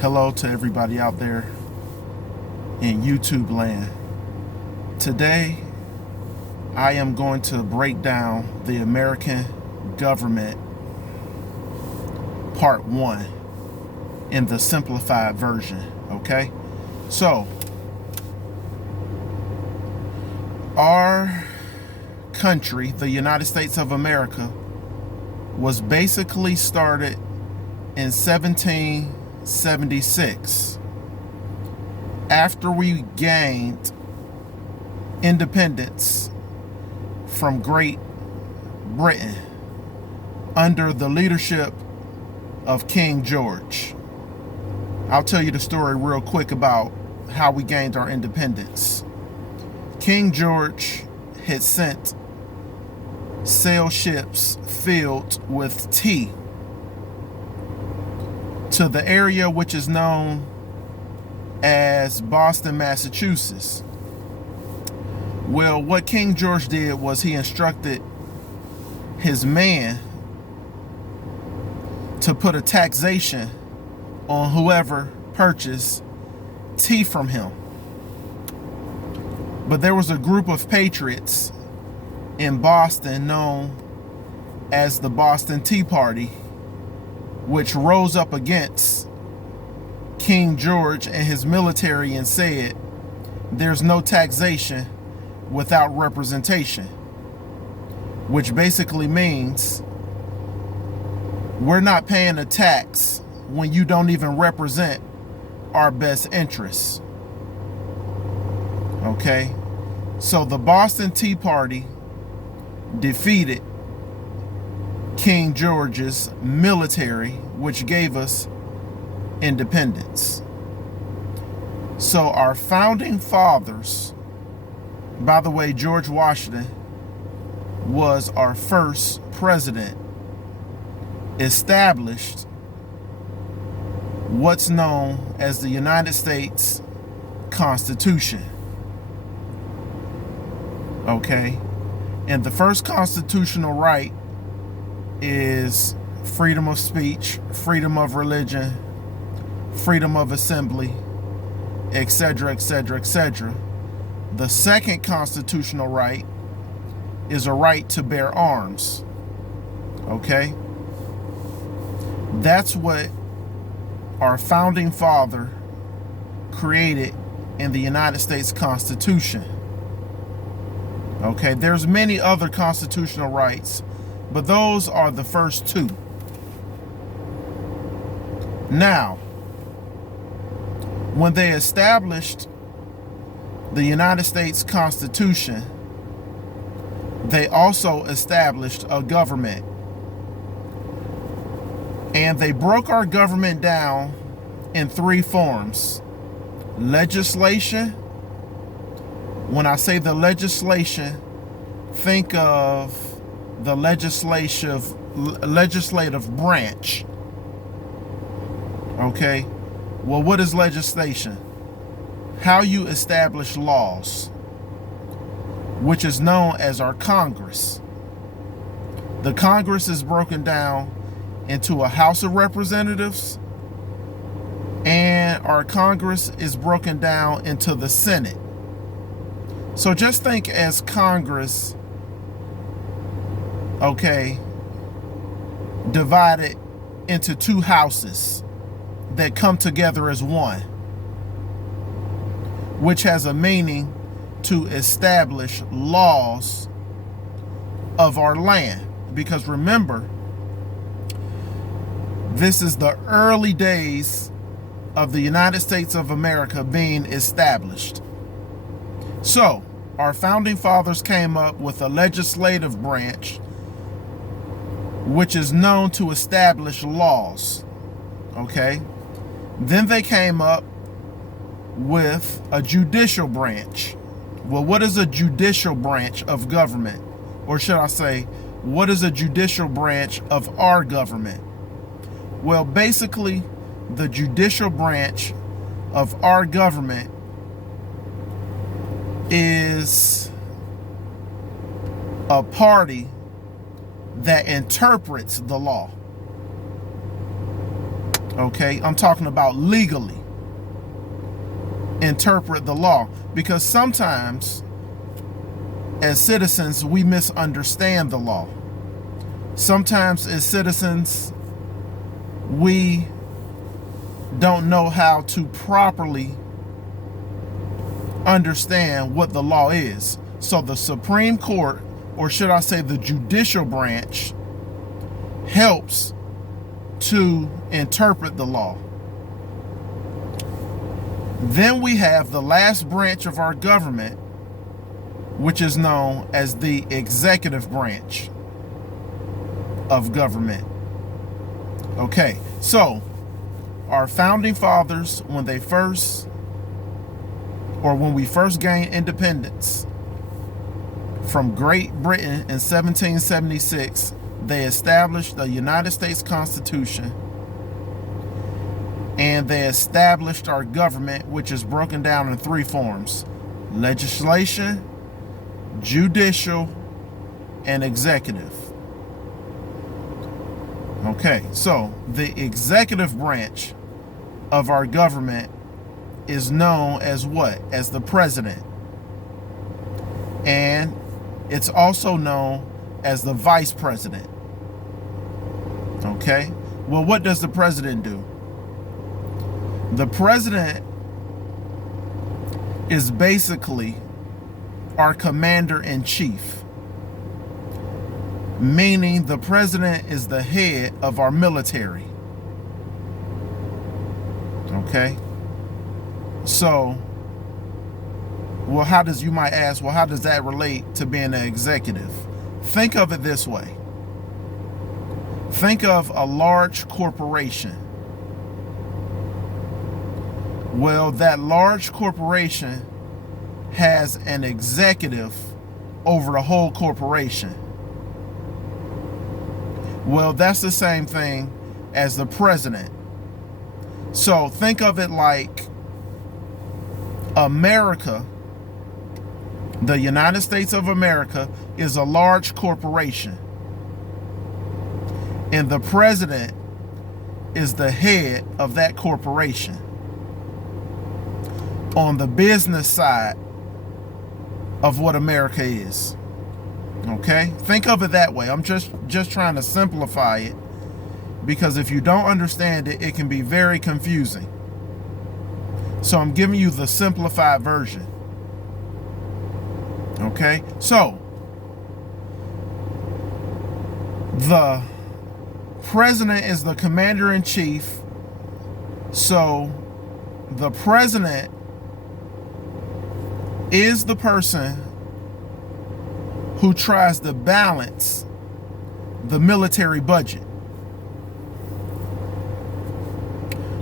Hello to everybody out there in YouTube land. Today, I am going to break down the American government part 1 in the simplified version, okay? So, our country, the United States of America, was basically started in 1776 after we gained independence from Great Britain under the leadership of King George. I'll tell you the story real quick about how we gained our independence. King George had sent sail ships filled with tea to the area which is known as Boston, Massachusetts. Well, what King George did was he instructed his man to put a taxation on whoever purchased tea from him. But there was a group of patriots in Boston known as the Boston Tea Party, which rose up against King George and his military and said, there's no taxation without representation, which basically means we're not paying a tax when you don't even represent our best interests. Okay? So the Boston Tea Party defeated King George's military, which gave us independence. So our founding fathers, by the way, George Washington was our first president, established what's known as the United States Constitution. Okay? And the first constitutional right is freedom of speech, freedom of religion, freedom of assembly, etc., etc., etc. The second constitutional right is a right to bear arms. Okay? That's what our founding father created in the United States Constitution. Okay, there's many other constitutional rights, but those are the first two. Now, when they established the United States Constitution, they also established a government. And they broke our government down in 3 forms. Legislation. When I say the legislation, think of the legislative branch. Okay? Well, what is legislation? How you establish laws, which is known as our Congress. The Congress is broken down into a House of Representatives, and our Congress is broken down into the Senate. So just think as Congress, okay, divided into 2 houses that come together as one, which has a meaning to establish laws of our land. Because remember, this is the early days of the United States of America being established. So, our founding fathers came up with a legislative branch, which is known to establish laws. Okay? Then they came up with a judicial branch. Well, what is a judicial branch of government? Or should I say, what is a judicial branch of our government? Well, basically, the judicial branch of our government is a party that interprets the law. Okay, I'm talking about legally interpret the law, because sometimes as citizens we misunderstand the law. Sometimes as citizens we don't know how to properly understand what the law is. So the Supreme Court, or should I say the judicial branch, helps to interpret the law. Then we have the last branch of our government, which is known as the executive branch of government. Okay, so our founding fathers, when we first gained independence from Great Britain in 1776, they established the United States Constitution, and they established our government, which is broken down in three forms: legislation, judicial, and executive. Okay, so the executive branch of our government is known as what? As the president. And it's also known as the vice president. Okay? Well, what does the president do? The president is basically our commander-in-chief, meaning the president is the head of our military. Okay? So, well, you might ask, well, how does that relate to being an executive? Think of it this way. Think of a large corporation. Well, that large corporation has an executive over the whole corporation. Well, that's the same thing as the president. So think of it like America, the United States of America, is a large corporation. And the president is the head of that corporation. On the business side of what America is. Okay? Think of it that way. I'm just trying to simplify it, because if you don't understand it, it can be very confusing. So I'm giving you the simplified version. Okay? So, the president is the commander-in-chief. So, the president is the person who tries to balance the military budget.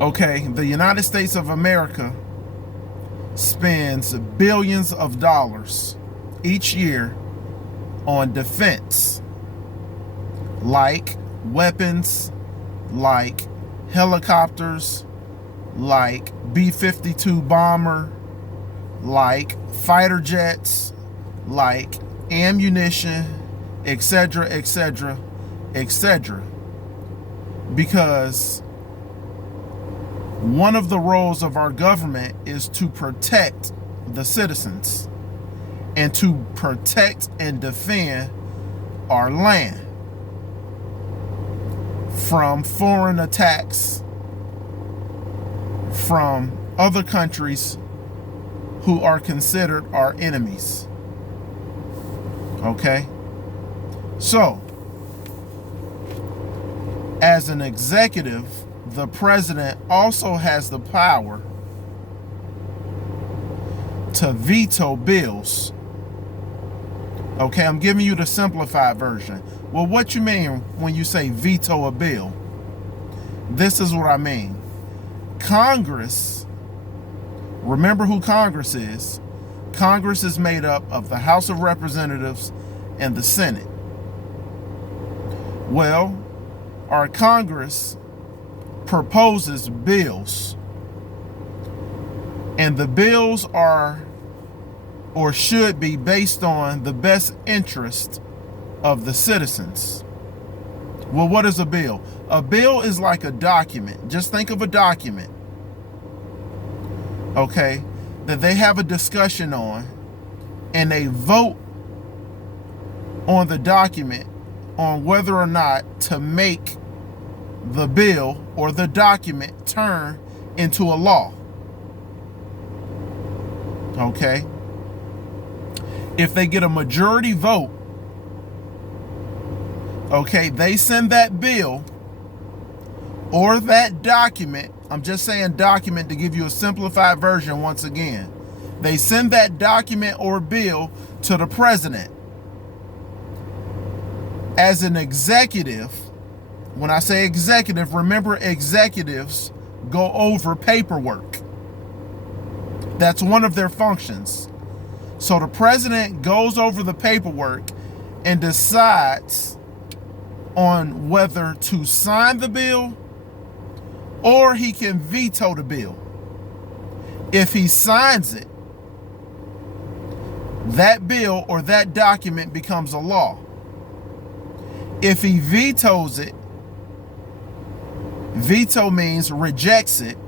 Okay, the United States of America spends billions of dollars each year on defense, like weapons, like helicopters, like B-52 bomber, like fighter jets, like ammunition, etc., etc., etc. Because one of the roles of our government is to protect the citizens and to protect and defend our land from foreign attacks from other countries who are considered our enemies. Okay? So, as an executive, the president also has the power to veto bills. Okay, I'm giving you the simplified version. Well, what you mean when you say veto a bill? This is what I mean. Congress, remember who Congress is. Congress is made up of the House of Representatives and the Senate. Well, our Congress proposes bills, and the bills are or should be based on the best interest of the citizens. Well, what is a bill? A bill is like a document. Just think of a document, okay, that they have a discussion on, and they vote on the document on whether or not to make the bill or the document turn into a law. Okay? If they get a majority vote, okay, they send that bill or that document. I'm just saying document to give you a simplified version once again. They send that document or bill to the president. As an executive, when I say executive, remember executives go over paperwork. That's one of their functions. So the president goes over the paperwork and decides on whether to sign the bill or he can veto the bill. If he signs it, that bill or that document becomes a law. If he vetoes it, veto means rejects it,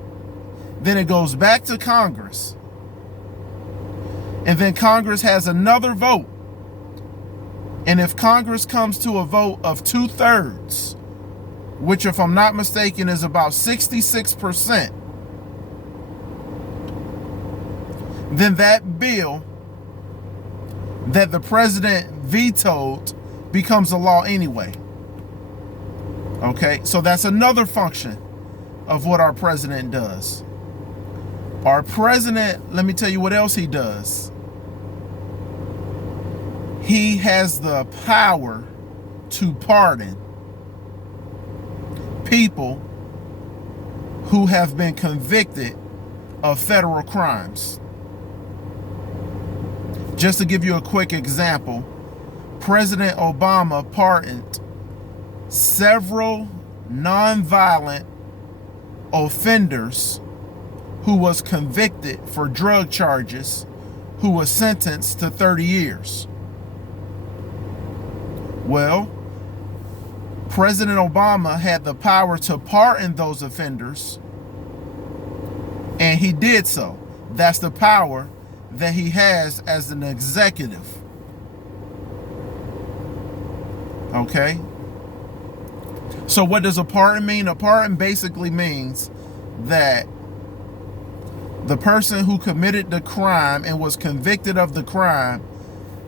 then it goes back to Congress. And then Congress has another vote. And if Congress comes to a vote of 2/3, which if I'm not mistaken is about 66%, then that bill that the president vetoed becomes a law anyway. Okay, so that's another function of what our president does. Our president, let me tell you what else he does. He has the power to pardon people who have been convicted of federal crimes. Just to give you a quick example, President Obama pardoned several nonviolent offenders who was convicted for drug charges, who was sentenced to 30 years. Well, President Obama had the power to pardon those offenders, and he did so. That's the power that he has as an executive. Okay? So what does a pardon mean? A pardon basically means that the person who committed the crime and was convicted of the crime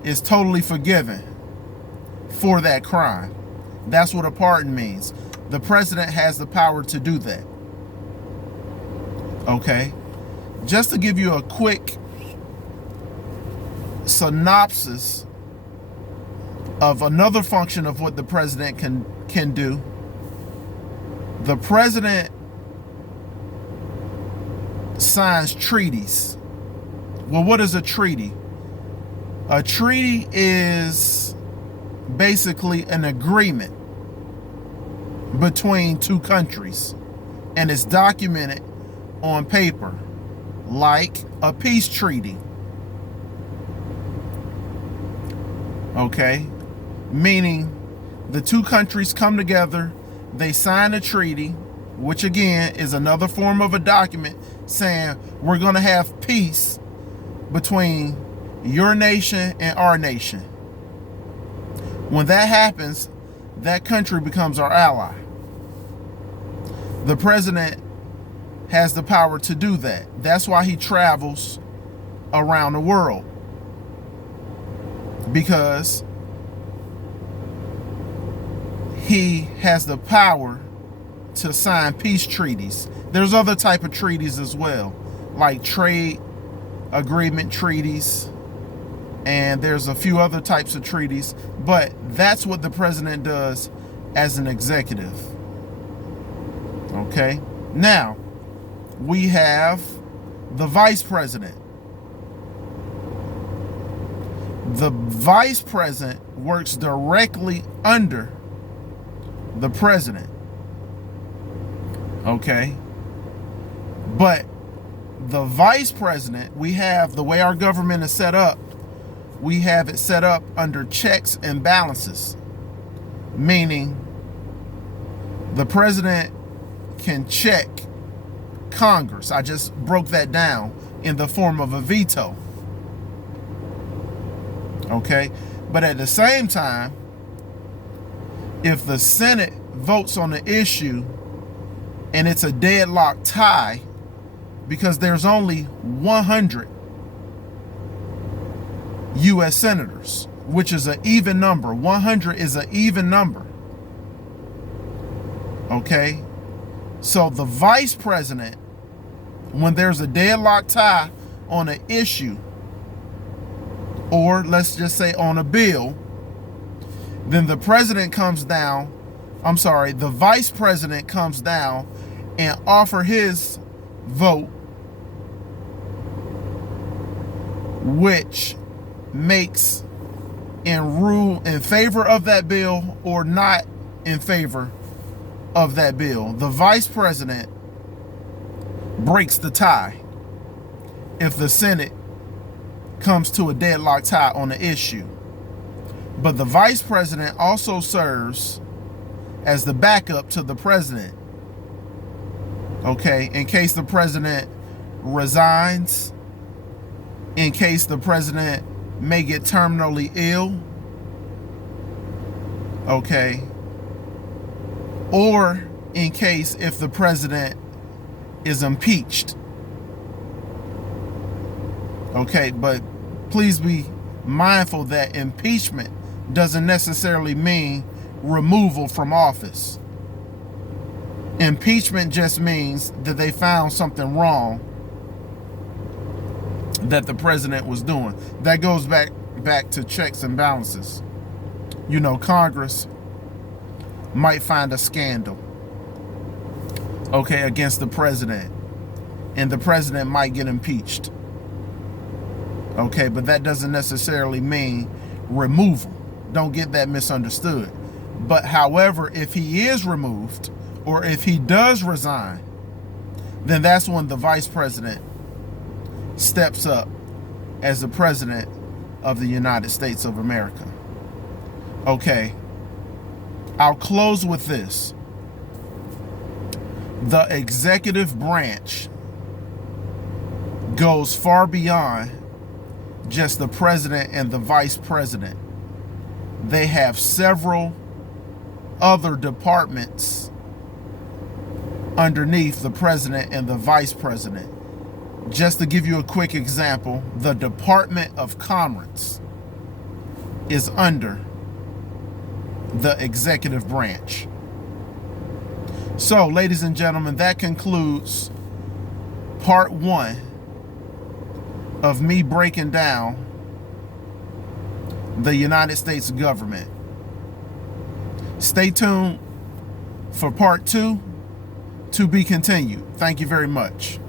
is totally forgiven for that crime. That's what a pardon means. The president has the power to do that. Okay? Just to give you a quick synopsis of another function of what the president can do. The president signs treaties. Well, what is a treaty? A treaty is basically an agreement between two countries, and it's documented on paper, like a peace treaty. Okay? Meaning the two countries come together, they sign a treaty, which again is another form of a document saying we're going to have peace between your nation and our nation. When that happens, that country becomes our ally. The president has the power to do that. That's why he travels around the world, because he has the power to sign peace treaties. There's other type of treaties as well, like trade agreement treaties, and there's a few other types of treaties, but that's what the president does as an executive. Okay? Now, we have the vice president. The vice president works directly under the president. Okay? But the vice president, we have, the way our government is set up, we have it set up under checks and balances. Meaning, The president can check Congress. I just broke that down in the form of a veto. Okay? But at the same time, if the Senate votes on the issue and it's a deadlock tie, because there's only 100 U.S. senators, which is an even number. 100 is an even number. Okay? So the vice president, when there's a deadlock tie on an issue, or let's just say on a bill, then the president comes down, the vice president comes down and offer his vote, which makes and rule in favor of that bill or not in favor of that bill. The vice president breaks the tie if the Senate comes to a deadlock tie on the issue. But the vice president also serves as the backup to the president. Okay, in case the president resigns, in case the president may get terminally ill, okay, or in case if the president is impeached. Okay, but please be mindful that impeachment doesn't necessarily mean removal from office. Impeachment just means that they found something wrong that the president was doing. That goes back to checks and balances. You know, Congress might find a scandal, okay, against the president, and the president might get impeached. Okay, but that doesn't necessarily mean removal. Don't get that misunderstood. But however, if he is removed or if he does resign, then that's when the vice president steps up as the president of the United States of America. Okay, I'll close with this. The executive branch goes far beyond just the president and the vice president. They have several other departments underneath the president and the vice president. Just to give you a quick example, the Department of Commerce is under the executive branch. So, ladies and gentlemen, that concludes part 1 of me breaking down the United States government. Stay tuned for part 2 to be continued. Thank you very much.